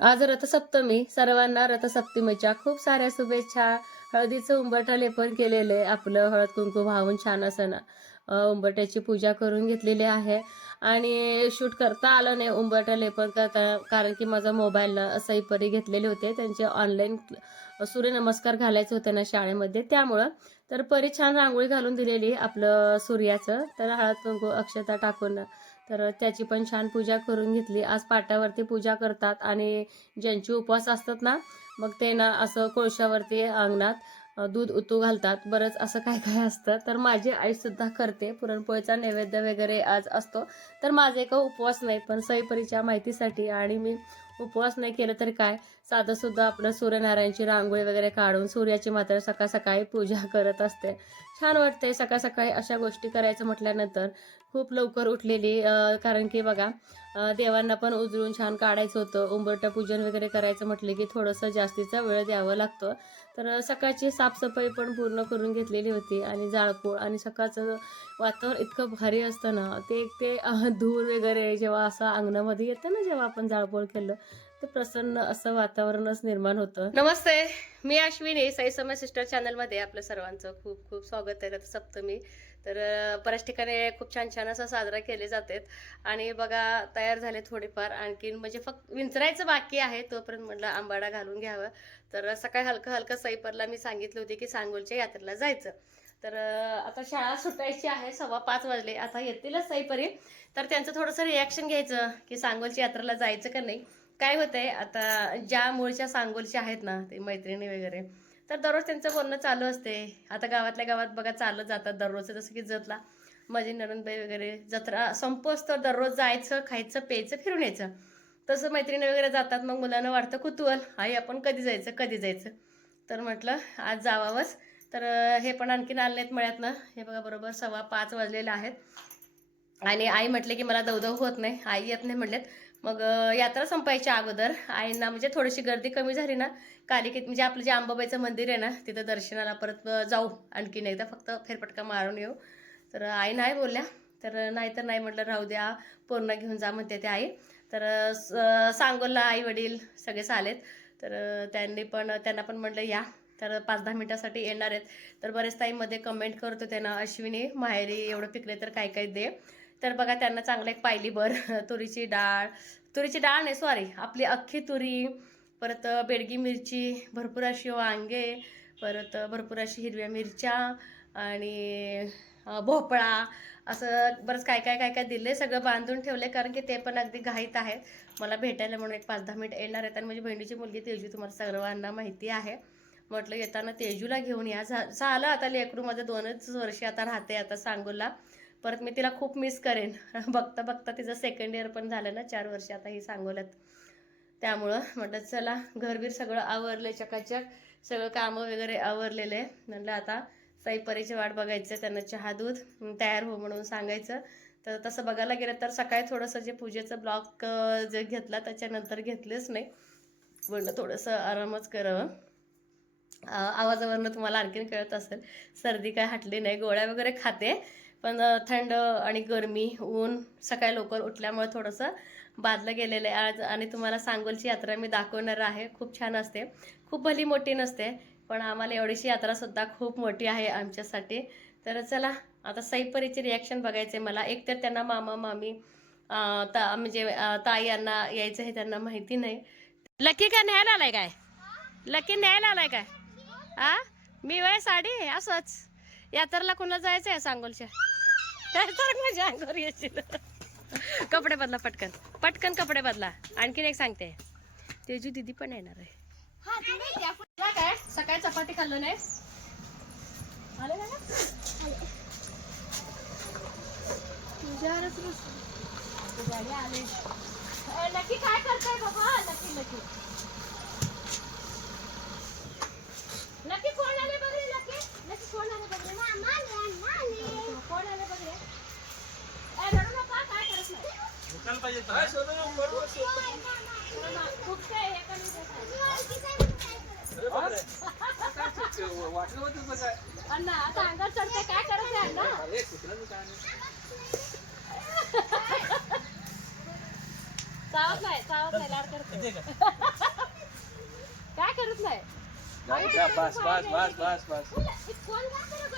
आज रथसप्तमी सर्वांना रथसप्तमीच्या खूप साऱ्या शुभेच्छा. हळदीचं उंबरठा लेपन केलेलं आहे आपलं हळद कुंकू वाहून छान असं ना उंबरठ्याची पूजा करून घेतलेली आहे. आणि शूट करता आलं नाही उंबरठा लेपन करता कारण की माझा मोबाईल असंही परी घेतलेले होते. त्यांचे ऑनलाईन सूर्यनमस्कार घालायचे होते ना शाळेमध्ये त्यामुळं. तर परी छान रांगोळी घालून दिलेली आपलं सूर्याचं. तर हळद कुंकू अक्षता टाकून तर त्याची पण छान पूजा करून घेतली. आज पाटावरती पूजा करतात आणि ज्यांचे उपवास असतात ना मग ते ना असं कोळशावरती अंगणात दूध उतू घालतात. बरंच असं काय काय असतं. तर माझी आई सुद्धा करते. पुरणपोळीचा नैवेद्य वगैरे आज असतो. तर माझे का उपवास नाही पण सईपरीच्या माहितीसाठी आणि मी उपवास नाही केलं तरी काय साधं सुद्धा आपलं सूर्यनारायणची रांगोळी वगैरे काढून सूर्याची मात्र सकाळ सकाळी पूजा करत असते. छान वाटतंय सकाळ सकाळी अशा गोष्टी करायचं म्हटल्यानंतर खूप लवकर उठलेली कारण की बघा देवांना पण उजळून छान काढायचं होतं. उंबरटं पूजन वगैरे करायचं म्हटलं की थोडंसं जास्तीचा वेळ द्यावं लागतं. तर सकाळची साफसफाई पण पूर्ण करून घेतलेली होती आणि जाळपोळ आणि सकाळचं वातावरण इतकं भारी असतं ना ते ते धूर वगैरे जेव्हा असं अंगणामध्ये येतं ना जेव्हा आपण जाळपोळ केलं ते प्रसन्न असं वातावरणच निर्माण होतं. नमस्ते मी अश्विनी साई समय सिस्टर चॅनलमध्ये आपलं सर्वांचं खूप खूप स्वागत आहे. रथ सप्तमी तर बऱ्याच ठिकाणी खूप छान छान असं साजरा केले जातात. आणि बघा तयार झाले थोडेफार. आणखीन म्हणजे फक्त विंचरायचं बाकी आहे तोपर्यंत म्हटलं आंबाडा घालून घ्यावं. तर सकाळी हलकं हलकं सईपरला मी सांगितले होते की सांगोलच्या यात्रेला जायचं. तर आता शाळा सुटायची आहे सव्वा पाच वाजले. आता येतीलच सईपरी. तर त्यांचं थोडंसं रिॲक्शन घ्यायचं की सांगोलच्या यात्रेला जायचं का नाही. काय होतंय आता ज्या मूळच्या सांगोलच्या आहेत ना ते मैत्रिणी वगैरे तर दररोज त्यांचं बोलणं चालू असते. आता गावातल्या गावात बघा चालत जातात दररोज जसं की जतला माझे नणंदबाई वगैरे जत्रा संपोच तर दररोज जायचं खायचं प्यायचं फिरून यायचं. तसं मैत्रिणी वगैरे जातात मग मुलांना वाटतं कुतूहल आई आपण कधी जायचं कधी जायचं? तर म्हटलं आज जावावंच. तर हे पण आणखीन आले आहेत मळ्यातनं. हे बघा बरोबर सव्वा पाच वाजलेले आहेत. आणि आई म्हटले की मला दवदव होत नाही. आई येत नाही म्हटलेत मग यात्रा संपायच्या अगोदर आईंना म्हणजे थोडीशी गर्दी कमी झाली ना कालिकेत म्हणजे आपलं जे आंबाबाईचं मंदिर आहे ना तिथं दर्शनाला परत जाऊ. आणखीन एकदा फक्त फेरपटका मारून येऊ. तर आई नाही बोलल्या. तर नाही तर नाही म्हटलं राहू द्या पूर्ण घेऊन जा म्हणते ते आई. तर स- सांगोलला आई वडील सगळेच आलेत. तर त्यांनी पण त्यांना पण म्हटलं या. तर पाच दहा मिनिटासाठी येणार आहेत. तर बरेच टाईममध्ये कमेंट करतो त्यांना अश्विनी माहेरी एवढं पिकले तर काय काय दे. तर बघा त्यांना चांगलं एक पायली बरं तुरीची डाळ. तुरीची डाळ नाही सॉरी आपली अख्खी तुरी परत बेडगी मिरची भरपूर अशी वांगे परत भरपूर अशी हिरव्या मिरच्या आणि भोपळा असं बरंच काय काय काय काय दिले सगळं बांधून ठेवले कारण की ते पण अगदी घाईत आहेत. मला भेटायला म्हणून एक पाच दहा मिनिट येणार आहेत आणि माझी बहिणीची मुलगी तेजू तुम्हाला सर्वांना माहिती आहे. म्हटलं येताना तेजूला घेऊन या. झालं आता लेकरू माझं दोनच वर्षी आता राहते आता सांगूला. परत मी तिला खूप मिस करेन. बघता बघता तिचं सेकंड इयर पण झालं ना चार वर्ष आता ही सांगोल्यात. त्यामुळं म्हटलं चला घरबीर सगळं आवरले चकाचक. सगळं कामं वगैरे आवरलेले म्हटलं आता साईपरीची वाट बघायचं त्यांना चहा दूध तयार हो म्हणून सांगायचं. तर तसं बघायला गेलं तर सकाळी थोडंसं जे पूजेचं ब्लॉक जे घेतला त्याच्यानंतर घेतलेच नाही. म्हणलं थोडंसं आरामच करावं. आवाजावरनं तुम्हाला आणखीन कळत असेल सर्दी काय हटली नाही गोळ्या वगैरे खाते. पण थंड आणि गरमी ऊन सकाळी लवकर उठल्यामुळे थोडंसं बादलं गेलेलं आहे आज आणि तुम्हाला सांगोलची यात्रा मी दाखवणार आहे. खूप छान असते. खूप भली मोठी नसते पण आम्हाला एवढीशी यात्रासुद्धा खूप मोठी आहे आमच्यासाठी. तर चला आता सईपरीचे रिॲक्शन बघायचे मला. एक तर त्यांना मामा मामी ता म्हणजे ताई यांना यायचं हे त्यांना माहिती नाही. लकी काय न्यायला आलाय काय? लकी न्यायला आलाय काय? आ? मी वय साडी असंच. यात्रेला कुणाला जायचं आहे सांगोलच्या? माझ्या अंगावर येशील. कपडे बदला पटकन. पटकन कपडे बदला. आणखीन एक सांगते. तेजू दिदी पण येणार आहे. काय? सकाळी चपाती खाल्लो नाही? नक्की काय करताय बाबा? नक्की नक्की. नक्की कोण आले बघ नक्की नक्की कोण आले बघ रे कोण आले बघ रे ए, रडू नका काय करत नाही खूप काय हे कमी अण्णा आता अंगावर चढते काय करत आहे अण्णा चावत नाही चावत नाही लाड करते काय करत नाही बस बस। बस बस बस कोण काय करत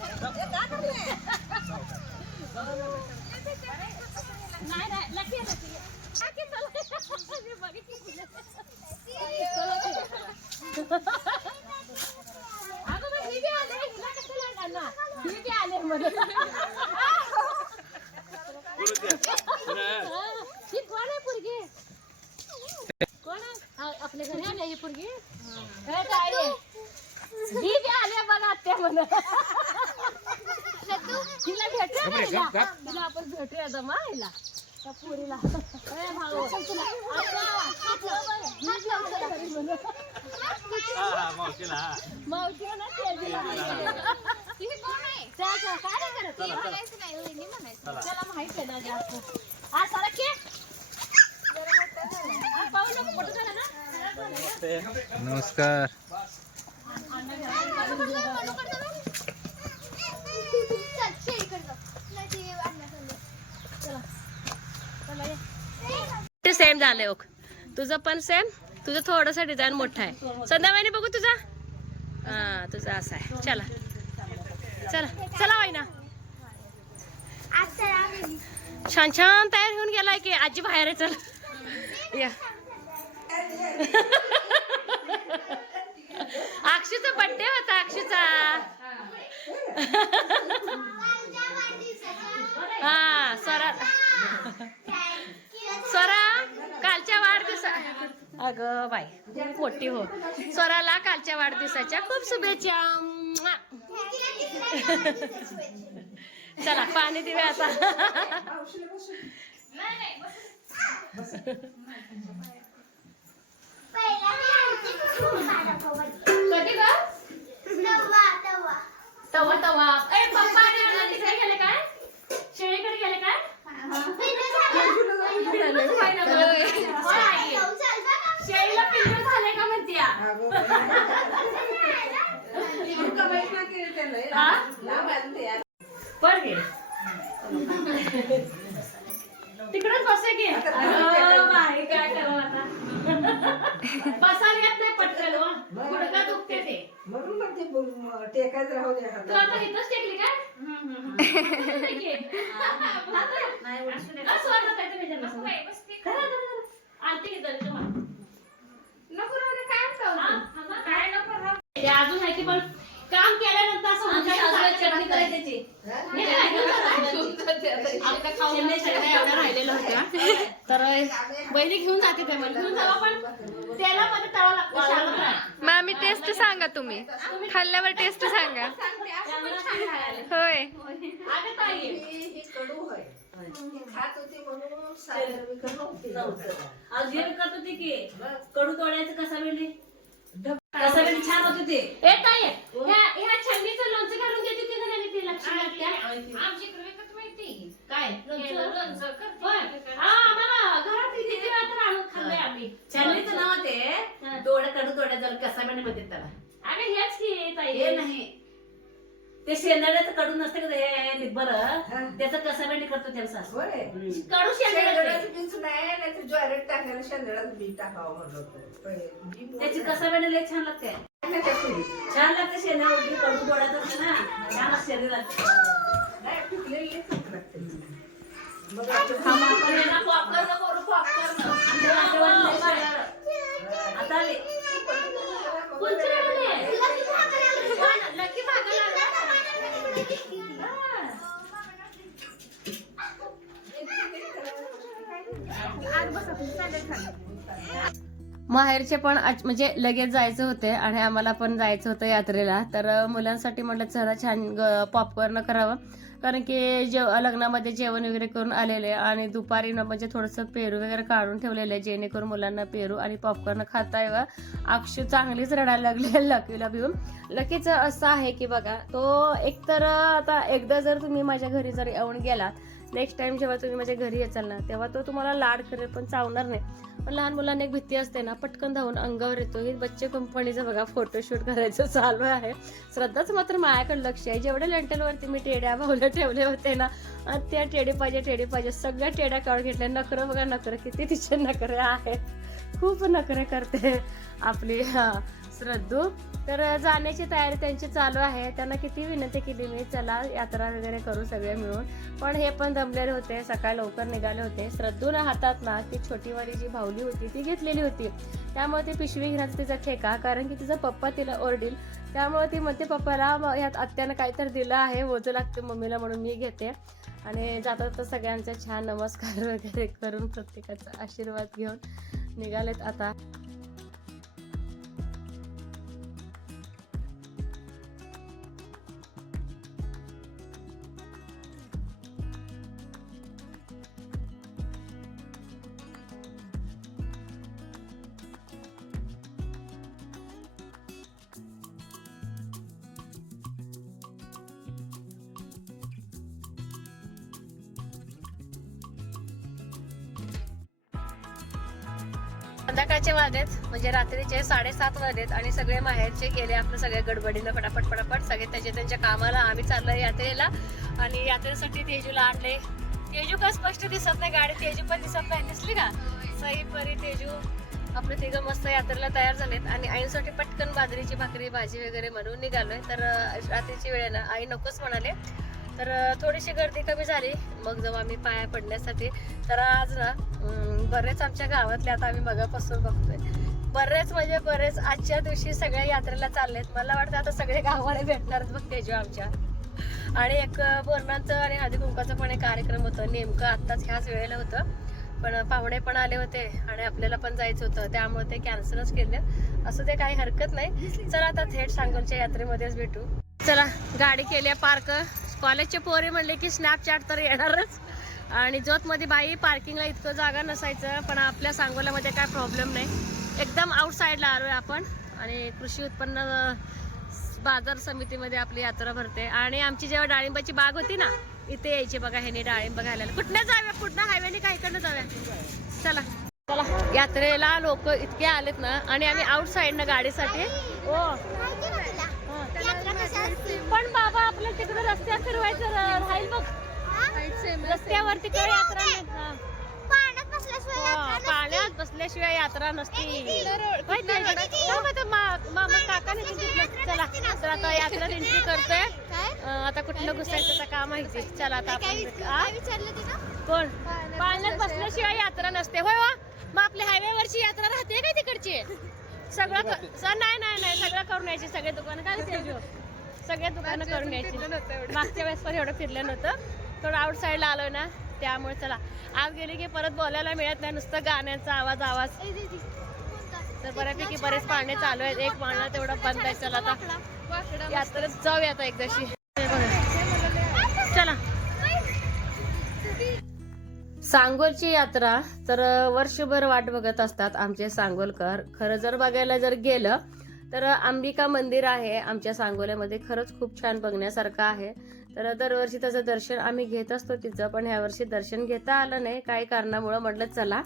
आले, हिला कसं लाडांना? ही बी आले म्हणून. ही कोण आहे पोरगी? कोण आहे? आ- आपल्या घरी आली ही पोरगी हे काय आहे? ही बी आले बघा आत्या म्हणून तिला भेटूया ना हिला. तिला आपण भेटूया जमा हिला त्या पोरीला ए भाऊ आता, आता बघ, ही बी आमच्या घरी म्हणून. मावशी आहे ना ते बी आहे. चला, चला, काय नाही करत ती? त्याला माहीत आहे ना जास्त हा चला की हा, पाहू नको मोठं झालं ना नमस्कार ते सेम झालंय ओक. तुझं पण सेम तुझं थोडंसं डिझाईन मोठं आहे. संध्याकाळी बघू तुझा? हा तुझा असा आहे. चला. चला. चला वाईना छान छान तयार होऊन गेलाय की आजी बाहेर आहे चल. या. अक्षूचा बड्डे होता अक्षूचा. हा स्वरा स्वरा कालच्या वाढदिवसा अगं बाई खूप मोठी हो. स्वराला कालच्या वाढदिवसाच्या खूप शुभेच्छा. चला पाणी देऊया आता. तवा तवा ए पप्पा आणि अण्णा तिकडे गेले काय शेळीकडे गेले काय होय ना गं? होय आई. शेळीला पिल्लू झाले का म्हणतीया हा? बर घे तिकडच बसे घे अगं बाई, काय करावं आता बसायला येत नाही पटकन हो. गुडघा दुखते ते म्हणून मग ते राहू दे तू हातात. आता इथंच टेकली काय? ठीक आहे. हा, काय तुम्ही. हा. ते अजून आहे की पण काम केल्यानंतर असं होऊन चटणी करायची खाऊन एवढ्या होत्या. तर बहिणी घेऊन जाते ते मला घेऊन जावा पण तेलामध्ये तळा लागतो शाळेत नाही. मामी टेस्ट सांगा तुम्ही. खाल्ल्यावर टेस्ट सांगा. होय. कडू होय तोडायचं कसा वेळी कसा वेळी छान होते ते. छंडीचं लोणचं घालून देते ती ती? काय. हा, आम्हाला घरात आणून खाल्लंय आम्ही? नाव ते कडू तोड्या जर कसा वेळी म्हणतात त्याला अगं हेच की ताई हे नाही ते शेंदाड्याचं कडू नसतं का ते निब्बर त्याचं कसा करतो त्याला सासू होय. कडू नाही नाहीतर ज्वारीत टाकायला शेंगदाण्याचं बी टाकावं म्हणलं होतं. पण बी मोठं त्याची कसा लय छान लागते नाही त्या पुढे. छान लागते कडू असतं ना छान शरीर लागते नाही, पिकलेली खूप लागते. मग आपण याला popcorn करू, popcorn. आमच्या नातेवाईक लय शेंगाळं. आता आले. माहेरचे पण म्हणजे लगेच जायचं होते आणि आम्हाला पण जायचं होतं यात्रेला. तर मुलांसाठी म्हटलं चला छान पॉपकॉर्न करावं. कारण की जेव लग्नामध्ये जेवण वगैरे करून आलेले आणि दुपारी ना म्हणजे थोडंसं पेरू वगैरे काढून ठेवलेलं आहे जेणेकरून मुलांना पेरू आणि पॉपकॉर्न खाता येवा. अक्षू चांगलीच रडायला लागली लकीला भिवून लकीच असं आहे की बघा तो एकतर आता एकदा जर तुम्ही माझ्या घरी जर येऊन गेलात नेक्स्ट टाइम जेव्हा तुम्ही माझ्या घरी येचाल ना तेव्हा तो तुम्हाला लाड करेल पण चावणार नाही. पण लहान मुलांना एक भीती असते ना पटकन धावून अंगावर येतो. ही बच्चे कंपनीचं बघा फोटोशूट करायचं चालू आहे. श्रद्धाच मात्र माझ्याकडे लक्ष आहे. जेवढ्या लेंटलवरती मी टेड्या भावल्या ठेवले होते ना त्या टेडे पाहिजे टेडे पाहिजे सगळ्या टेड्या काढून घेतल्या. नखरं बघा नखरं किती तिचे नखरे आहेत. खूप नखरे करते आपली हां. श्रद्धू तर जाण्याची तयारी त्यांची चालू आहे. त्यांना किती विनंती केली मी चला यात्रा वगैरे करू सगळे मिळून. पण हे पण दमलेले होते. सकाळी लवकर निघाले होते. श्रद्धून हातात ना ती छोटीवाली जी भावली होती ती घेतलेली होती. त्यामुळे ती पिशवी घेण्याचा तिचा ठेका कारण की तिचा पप्पा तिला ओरडील. त्यामुळे ती म्हणते पप्पाला म- ह्यात आत्यानं काहीतरी दिलं आहे. ओझं लागते मम्मीला म्हणून मी घेते. आणि जातात तर सगळ्यांचा छान नमस्कार वगैरे करून प्रत्येकाचा आशीर्वाद घेऊन निघालेत आता. संध्याकाळचे वाजलेत म्हणजे रात्रीचे साडेसात वाजलेत आणि सगळे माहेरचे गेले आपलं सगळ्या गडबडीनं पटापट पटापट सगळे त्याच्या त्यांच्या कामाला आम्ही चाललो यात्रेला. आणि यात्रेसाठी तेजूला आणले. तेजू का स्पष्ट दिसत नाही गाडी तेजू पण दिसत नाही दिसली का? सई परी तेजू. आपले तिघं मस्त यात्रेला तयार झालेत. आणि आईसाठी पटकन बाजरीची भाकरी भाजी वगैरे म्हणून निघालोय. तर रात्रीची वेळ ना आई नकोच म्हणाले. तर थोडीशी गर्दी कमी झाली. मग जेव्हा आम्ही पाया पडण्यासाठी. तर आज ना बरेच आमच्या गावातले आता आम्ही बघापासून बघतोय. बरेच म्हणजे बरेच आजच्या दिवशी सगळ्या यात्रेला चाललेत. मला वाटतं आता सगळे गावाला भेटणार बघ तेजू आमच्या. आणि एक बोरणाचं आणि हळदी कुंकाचं पण एक कार्यक्रम होतं. नेमकं आत्ताच ह्याच वेळेला होतं. पण पाहुणे पण आले होते आणि आपल्याला पण जायचं होतं. त्यामुळे ते कॅन्सलच केलं. असं ते काही हरकत नाही. चला आता थेट सांगोलच्या यात्रेमध्येच भेटू. चला गाडी केली पार्क. कॉलेजचे पोरे म्हणले की स्नॅपचॅट तर येणारच. आणि जोतमध्ये बाई पार्किंगला इतकं जागा नसायचं पण आपल्या सांगोल्यामध्ये काय प्रॉब्लेम नाही. एकदम आउटसाईडला आलोय आपण आणि कृषी उत्पन्न बाजार समितीमध्ये आपली यात्रा भरते. आणि आमची जेव्हा डाळिंबाची बाग होती ना इथे यायची बघा ह्याने डाळिंब घालायला. कुठनं जाऊया? कुठनं? हायवेने काय इकडनं जाऊया? चला. चला. यात्रेला लोक इतके आलेत ना आणि आम्ही आउटसाईडनं गाडीसाठी. हो. पण बाबा आपल्या तिकडे रस्त्यात फिरवायचं राहील बघ. रस्त्यावरती काही यात्रा नाही पाण्यात बसल्याशिवाय यात्रा नसती. का? मामा काकाने चला तर आता यात्रा एंट्री करतोय. आता कुठलं घुसायचं तर का माहिती. चला आता? कोण? पाण्यात बसल्याशिवाय यात्रा नसते. होय मग आपल्या हायवेवरची यात्रा राहते काय तिकडची? सगळं क- नाही नाही नाही. सगळं करून यायची. सगळे दुकानं काय तेजू सगळे दुकानं करून यायची. मागच्या वेळेस पण एवढं फिरलं नव्हतं. थोडं आउट साईडला आलोय ना त्यामुळे चला. आज गेली की परत बोलायला मिळत नाही नुसतं गाण्याचा आवाज आवाज. तर बऱ्यापैकी बरेच पाळणे चालू आहेत. एक पाळणा तेवढा बंद आहे. चला आता. यात्रेत जाऊया आता एकदाशी. चला. सांगोलची यात्रा तर वर्षभर वाट बघत असतात आमचे सांगोलकर. खरं जर बघायला जर गेलं तर अंबिका मंदिर आहे आमच्या सांगोल्यामध्ये. खरंच खूप छान बघण्यासारखं आहे. तर दरवर्षी त्याचं दर्शन आम्ही घेत असतो तिचं पण ह्यावर्षी दर्शन घेता आलं नाही. काही कारणामुळं म्हटलं चला.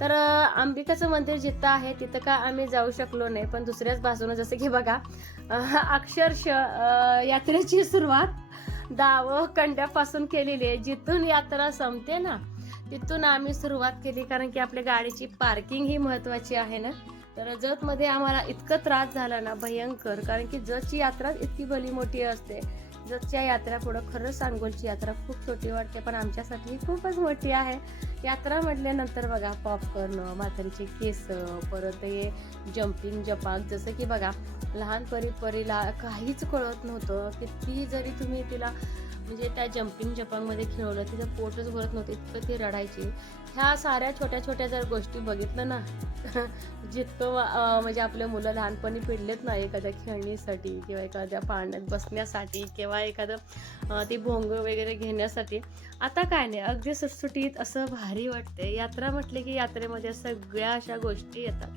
तर अंबिकाचं मंदिर जिथं आहे तिथं का आम्ही जाऊ शकलो नाही पण दुसऱ्याच बाजूनं जसं की बघा अक्षरश अक्षरशः यात्रेची सुरुवात दाव कंड्यापासून केलेली आहे. जिथून यात्रा संपते ना तिथून आम्ही सुरुवात केली. कारण की आपल्या गाडीची पार्किंग ही महत्वाची आहे ना. तर जतमध्ये आम्हाला इतकं त्रास झाला ना भयंकर कारण की जतची यात्रा इतकी भली मोठी असते. जतच्या यात्रा पुढं खरंच सांगोलची यात्रा खूप छोटी वाटते पण आमच्यासाठी खूपच मोठी आहे. यात्रा म्हटल्यानंतर बघा पॉपकॉर्न म्हातारीचे केस परत हे जम्पिंग जपाक जसं की बघा लहान परी परीला काहीच कळत नव्हतं. किती जरी तुम्ही तिला म्हणजे त्या जम्पिंग जपांगमध्ये खेळवलं तिचं पोटच भरत नव्हते इतकं ती रडायची. ह्या साऱ्या छोट्या छोट्या जर गोष्टी बघितलं ना जितकं म्हणजे आपले मुलं लहानपणी पिडलेत ना एखाद्या खेळणीसाठी किंवा एखाद्या पाळण्यात बसण्यासाठी किंवा एखादं ते ती भोंग वगैरे घेण्यासाठी आता काय नाही अगदी सुटसुटीत असं भारी वाटते यात्रा म्हटले की यात्रेमध्ये सगळ्या अशा गोष्टी येतात.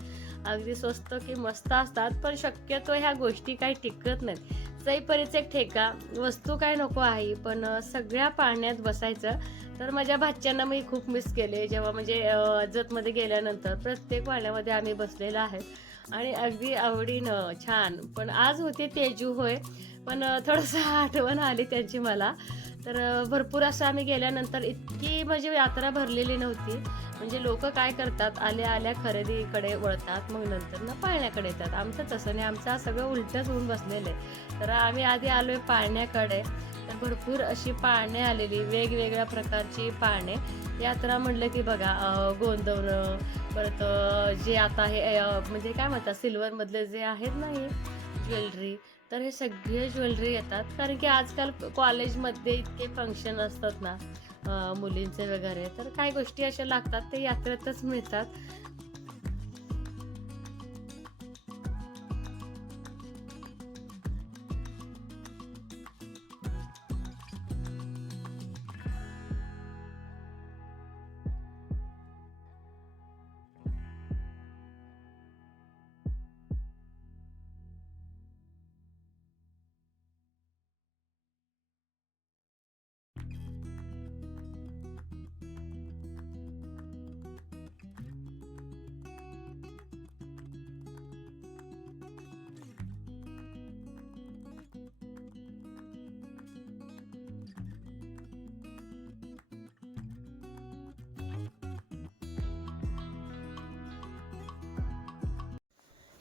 अगदी स्वस्त की मस्त असतात पण शक्यतो ह्या गोष्टी काही टिकत नाहीत. सईपरीच एक ठेका वस्तू काय नको आहे पण सगळ्या पाळण्यात बसायचं. तर माझ्या भाच्यांना मी खूप मिस केले जेव्हा म्हणजे जतमध्ये गेल्यानंतर प्रत्येक पाण्यामध्ये आम्ही बसलेलो आहेत. आणि अगदी आवडीनं छान. पण आज होते तेजू होय पण थोडंसं आठवण आली त्यांची मला. तर भरपूर असं आम्ही गेल्यानंतर इतकी म्हणजे यात्रा भरलेली नव्हती. म्हणजे लोक काय करतात आल्या आल्या खरेदीकडे वळतात मग नंतर ना पाळण्याकडे येतात. आमचं तसं नाही आमचं सगळं उलटच होऊन बसलेलं आहे. तर आम्ही आधी आलोय पाळण्याकडे. तर भरपूर अशी पाळणे आलेली वेगवेगळ्या प्रकारची पाळणे. यात्रा म्हणलं की बघा गोंदवणं परत जे आता हे म्हणजे काय म्हणतात सिल्वरमधले जे आहेत ना हे ज्वेलरी तर हे सगळे ज्वेलरी येतात. कारण की आजकाल कॉलेजमध्ये इतके फंक्शन असतात ना मुलींचे वगैरे. तर काही गोष्टी अशा लागतात ते यात्रेतच मिळतात.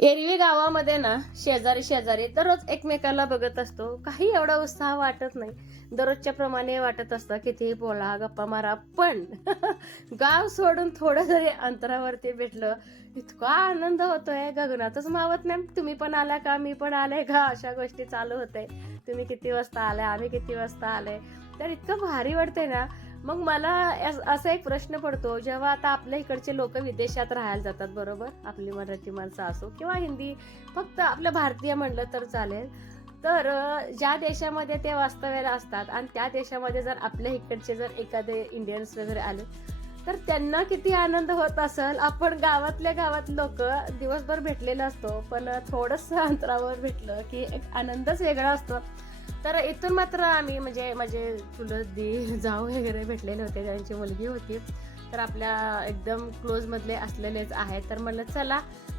एरवी गावामध्ये ना शेजारी शेजारी दररोज एकमेकाला बघत असतो. काही एवढा उत्साह वाटत नाही. दररोजच्या प्रमाणे वाटत असतं कितीही बोला गप्पा मारा पण गाव सोडून थोडं जरी अंतरावरती भेटलं इतका आनंद होतोय. गगनातच मावत नाही. तुम्ही पण आला का? मी पण आले का? अशा गोष्टी चालू होते. तुम्ही किती वाजता आलाय? आम्ही किती वाजता आले? तर इतकं भारी वाटतंय ना. मग मला असा एक प्रश्न पडतो जेव्हा आता आपल्या इकडचे लोक विदेशात राहायला जातात बरोबर? आपली मराठी माणसं असो किंवा हिंदी फक्त आपलं भारतीय म्हणलं तर चालेल. तर ज्या देशामध्ये ते वास्तव्याला असतात आणि त्या देशामध्ये जर आपल्या इकडचे जर एखादे इंडियन्स वगैरे आले तर त्यांना किती आनंद होत असेल? आपण गावातल्या गावात लोक दिवसभर भेटलेलं असतो पण थोडंसं अंतरावर भेटलं की एक आनंदच वेगळा असतो. तर इथून मात्र आम्ही म्हणजे माझे चुलत दी जाऊ वगैरे भेटलेले होते त्यांची मुलगी होती. तर आपल्या एकदम क्लोजमधले असलेलेच आहेत. तर म्हणलं चला.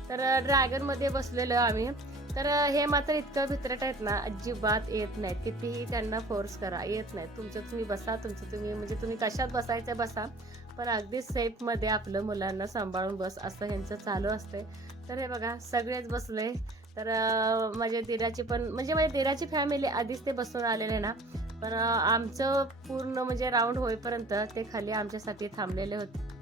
तर ड्रॅगनमध्ये बसलेलो आम्ही. तर हे मात्र इतकं भित्रट आहेत ना अजिबात येत नाहीत. कितीही त्यांना फोर्स करा येत नाही तुमचं तुम्ही बसा तुमचं तुम्ही म्हणजे तुम्ही कशात बसायचं बसा. पण अगदी सेफमध्ये आपलं मुलांना सांभाळून बस असं ह्यांचं चालू असते तर हे बघा सगळेच बसले. तर माझ्या दिराची पण म्हणजे माझ्या दिराची फॅमिली आधीच ते बसून आलेले ना. पण आमचं पूर्ण म्हणजे राऊंड होईपर्यंत ते खाली आमच्यासाठी थांबलेले होते.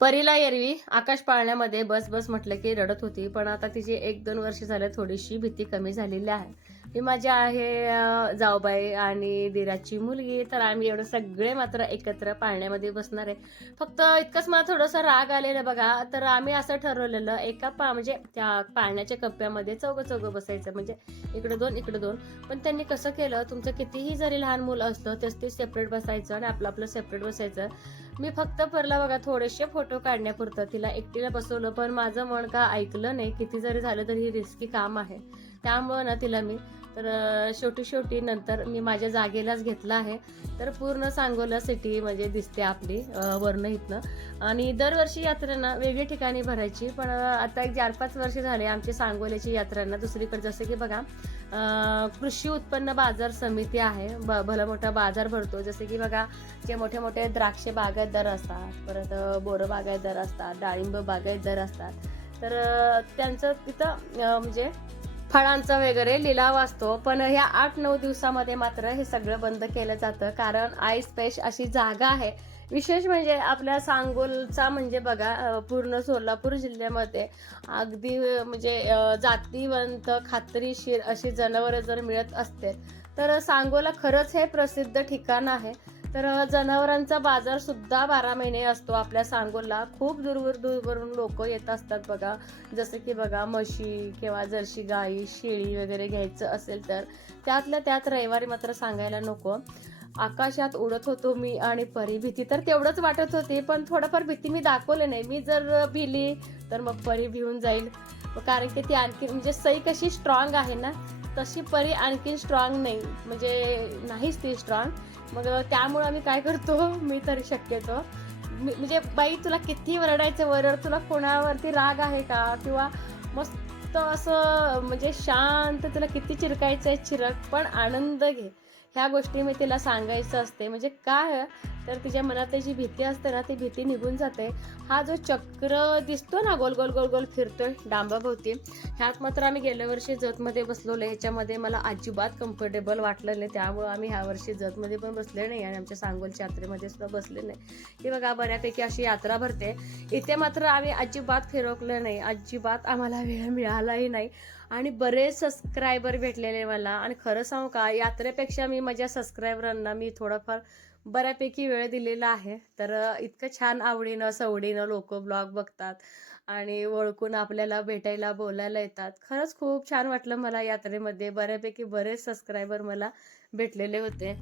परीला एरवी आकाश पाळण्यामध्ये बस बस म्हटलं की रडत होती पण आता तिची एक दोन वर्ष झाले थोडीशी भीती कमी झालेली आहे. ही माझी आहे जाऊबाई आणि दिराची मुलगी तर आम्ही एवढं सगळे मात्र एकत्र पाळण्यामध्ये बसणार आहे. फक्त इतकंच मला थोडंसं राग आलेलं बघा तर आम्ही असं ठरवलेलं एका पा म्हणजे त्या पाळण्याच्या कप्प्यामध्ये चौघं चौघं बसायचं म्हणजे इकडं दोन इकडं दोन. पण त्यांनी कसं केलं तुमचं कितीही जरी लहान मुलं असलं तेच ते सेपरेट बसायचं आणि आपलं आपलं सेपरेट बसायचं. मी फक्त परला बघा थोडेसे फोटो काढण्यापुरतं. तिला एकटीला बसवलं पण माझं मन का ऐकलं नाही. किती जरी झालं तरी ही रिस्की काम आहे. त्यामुळं ना तिला मी तर शेवटी शेवटी नंतर मी माझ्या जागेलाच घेतला आहे. तर पूर्ण सांगोला सिटी म्हणजे दिसते आपली वर्ण इथनं. आणि दरवर्षी यात्रेना वेगळ्या ठिकाणी भरायची पण आता एक चार पाच वर्ष झाले आमची सांगोल्याची यात्रांना. दुसरीकडे जसं की बघा कृषी उत्पन्न बाजार समिती आहे. ब भला मोठा बाजार भरतो. जसे की बघा जे मोठे मोठे द्राक्ष बागायतदार असतात. परत अं, बोरं बागायतदार असतात. डाळिंब बागायतदार असतात. तर त्यांचं तिथं म्हणजे फळांचा वगैरे लिलाव असतो. पण ह्या आठ नऊ दिवसामध्ये मात्र हे सगळं बंद केलं जातं. कारण आईस पेश अशी जागा आहे. विशेष म्हणजे आपल्या सांगोलचा म्हणजे बघा पूर्ण सोलापूर जिल्ह्यामध्ये अगदी म्हणजे जातीवंत खात्रीशीर अशी जनावरं जर मिळत असते तर सांगोला खरंच हे प्रसिद्ध ठिकाण आहे. तर जनावरांचा बाजार सुद्धा बारा महिने असतो आपल्या सांगोला खूप दूरवर दूरवरून लोक येत असतात बघा. जसं की बघा म्हशी किंवा जर्शी गाई शेळी वगैरे घ्यायचं असेल तर त्यातल्या त्यात रविवारी मात्र सांगायला नको. आकाशात उडत होतो मी आणि परी भीती तर तेवढंच वाटत होती पण थोडंफार भीती मी दाखवले नाही. मी जर भिली तर मग परी भिवून जाईल. कारण की ती आणखी म्हणजे सई कशी स्ट्रॉंग आहे ना तशी परी आणखी स्ट्रॉंग नाही. म्हणजे नाहीच ती स्ट्रॉंग मग त्यामुळे आम्ही काय करतो मी तरी शक्यतो. मी- म्हणजे बाई तुला किती वरडायचं? वरड तुला कोणावरती राग आहे का? किंवा मस्त असं म्हणजे शांत तुला किती चिरकायचं आहे चिरक पण आनंद घे. ह्या गोष्टी मी तिला सांगायचं असते. म्हणजे काय तर तिच्या मनातली जी भीती असते ना ती भीती निघून जाते. हा जो चक्र दिसतो ना गोल गोल गोल गोल फिरतोय डांबाभोवती ह्यात मात्र आम्ही गेल्या वर्षी जतमध्ये बसलोले ह्याच्यामध्ये मला अजिबात कम्फर्टेबल वाटलं नाही. त्यामुळं आम्ही ह्या वर्षी जतमध्ये पण बसले नाही आणि आमच्या सांगोलच्या यात्रेमध्ये सुद्धा बसले नाही. की बघा बऱ्यापैकी अशी यात्रा भरते. इथे मात्र आम्ही अजिबात फिरकलं नाही. अजिबात आम्हाला वेळ मिळालाही नाही. आणि बरेच सबस्क्रायबर भेटलेले मला. आणि खरं सांगू का यात्रेपेक्षा मी माझ्या सबस्क्रायबरांना मी थोडंफार बऱ्यापैकी वेळ दिलेला आहे. तर इतकं छान आवडीनं सवडीनं लोक ब्लॉग बघतात आणि ओळखून आपल्याला भेटायला बोलायला येतात. खरंच खूप छान वाटलं मला यात्रेमध्ये. बऱ्यापैकी बरेच सबस्क्रायबर मला भेटलेले होते.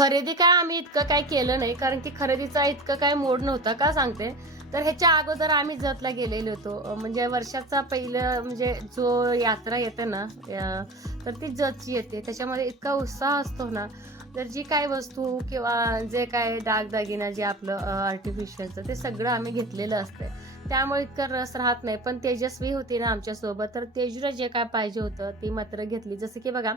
खरेदी काय आम्ही इतकं काय केलं नाही कारण की खरेदीचा इतकं काय मोड नव्हता का सांगते. तर ह्याच्या अगोदर आम्ही जतला गेलेलो होतो. म्हणजे वर्षाचा पहिलं म्हणजे जो यात्रा येते ना तर ती जतची येते. त्याच्यामध्ये इतका उत्साह असतो ना तर जी काय वस्तू किंवा जे काय दागदागिना जे आपलं आर्टिफिशियलचं ते सगळं आम्ही घेतलेलं असतं. त्यामुळे इतका रस राहत नाही. पण तेजस्वी होती ना आमच्यासोबत. तर तेजूला जे काय पाहिजे होतं ती मात्र घेतली. जसं की बघा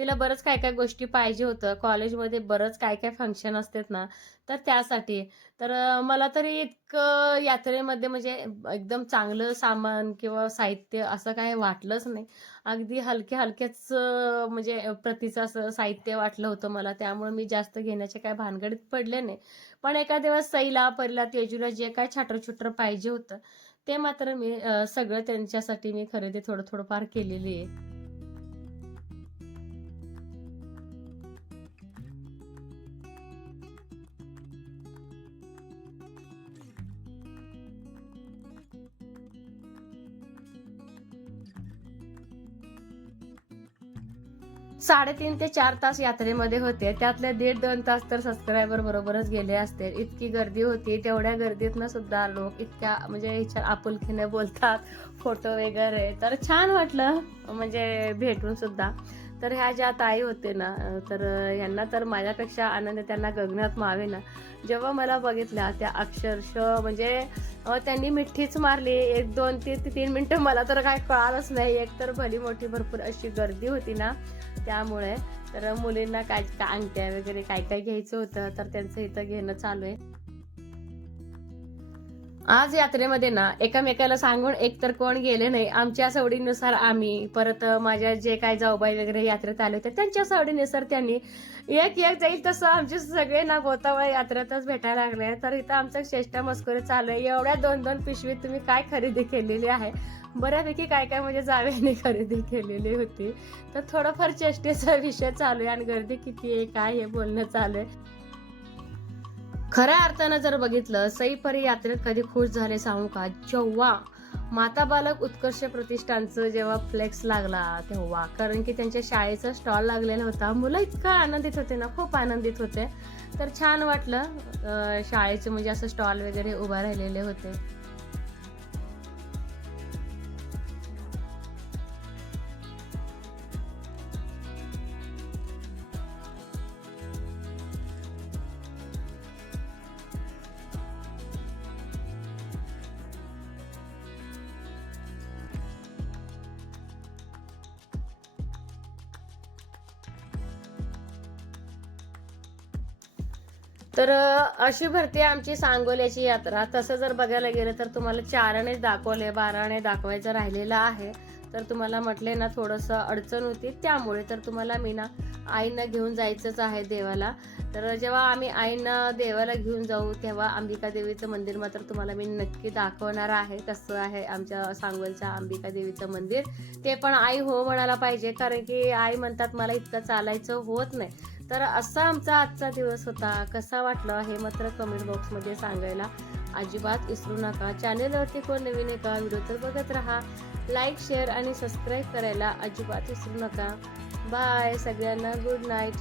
तिला बरंच काय काय गोष्टी पाहिजे होतं. कॉलेजमध्ये बरंच काय काय फंक्शन असतात ना तर त्यासाठी. तर मला तरी इतकं यात्रेमध्ये म्हणजे एकदम चांगलं सामान किंवा साहित्य असं काय वाटलंच नाही. अगदी हलक्या हलक्याच म्हणजे प्रतीचं असं साहित्य वाटलं होतं मला. त्यामुळे मी जास्त घेण्याचे काय भानगडीत पडले नाही. पण एका दिवस सईला परिला तेजूला जे काय छाटर छुटर पाहिजे होतं ते मात्र मी सगळं त्यांच्यासाठी मी खरेदी थोडं थोडंफार केलेली आहे. साडेतीन ते चार तास यात्रेमध्ये होते. त्यातले दीड दोन तास तर सबस्क्रायबर बरोबरच गेले असते. इतकी गर्दी होती तेवढ्या गर्दीतनं सुद्धा लोक इतक्या म्हणजे इच्छा आपुलकीने बोलतात फोटो वगैरे. तर छान वाटलं म्हणजे भेटून सुद्धा. तर ह्या ज्या ताई होते ना तर यांना तर माझ्यापेक्षा आनंद त्यांना गगनात मावे ना. जेव्हा मला बघितल्या त्या अक्षरशः म्हणजे त्यांनी मिठ्ठीच मारली. एक दोन तीन ते तीन मिनटं मला तर काय कळालंच नाही. एक तर भली मोठी भरपूर अशी गर्दी होती ना त्यामुळे तर मुलींना काय काय अंगठ्या वगैरे काय काय घ्यायचं होतं तर त्यांचं इथं घेणं चालू आहे. आज यात्रेमध्ये ना एकामेकाला सांगून एक तर कोण गेले नाही. आमच्या सवडीनुसार आम्ही परत माझ्या जे काय जाऊबाई वगैरे यात्रेत आले होते त्यांच्या सवडीनुसार त्यांनी एक एक जाईल तसं आमचे सगळे ना गोतावळ यात्रेतच भेटायला लागले. तर इथं आमचं चेष्टा मस्करी चालू आहे. एवढ्या दोन दोन पिशवीत तुम्ही काय खरेदी केलेली आहे? बऱ्यापैकी काय काय म्हणजे जावेने खरेदी केलेली होती. तर थोडंफार चेष्टेचा विषय चालू आहे आणि गर्दी किती आहे काय हे बोलणं चालू आहे. खऱ्या अर्थानं जर बघितलं सईपरी यात्रेत कधी खुश झाले सांगू का? जेव्हा माता बालक उत्कर्ष प्रतिष्ठानचं जेव्हा फ्लेक्स लागला तेव्हा. कारण की त्यांच्या शाळेचा स्टॉल लागलेला होता. मुलं इतकं आनंदित होते ना खूप आनंदित होते. तर छान वाटलं शाळेचे म्हणजे असं स्टॉल वगैरे उभा राहिलेले होते. तर अशी भरते आमची सांगोल्याची यात्रा. तसं जर बघायला गेलं तर तुम्हाला चाराने दाखवले बाराने दाखवायचं राहिलेलं आहे. तर तुम्हाला म्हटले ना थोडंसं अडचण होती. त्यामुळे तर तुम्हाला मी ना आईनं घेऊन जायचंच आहे देवाला. तर जेव्हा आम्ही आईनं देवाला घेऊन जाऊ तेव्हा अंबिका देवीचं मंदिर मात्र तुम्हाला मी नक्की दाखवणार आहे. कसं आहे आमच्या सांगोलच्या अंबिका देवीचं मंदिर. ते पण आई हो म्हणायला पाहिजे कारण की आई म्हणतात मला इतकं चालायचं होत नाही. तर असा आमचा आजचा दिवस होता. कसा वाटला हे मात्र कमेंट बॉक्समध्ये सांगायला अजिबात विसरू नका. चॅनेलवरती कोण नवीन आहे का? व्हिडिओ तर बघत राहा. लाईक शेअर आणि सबस्क्राईब करायला अजिबात विसरू नका. बाय सगळ्यांना गुड नाईट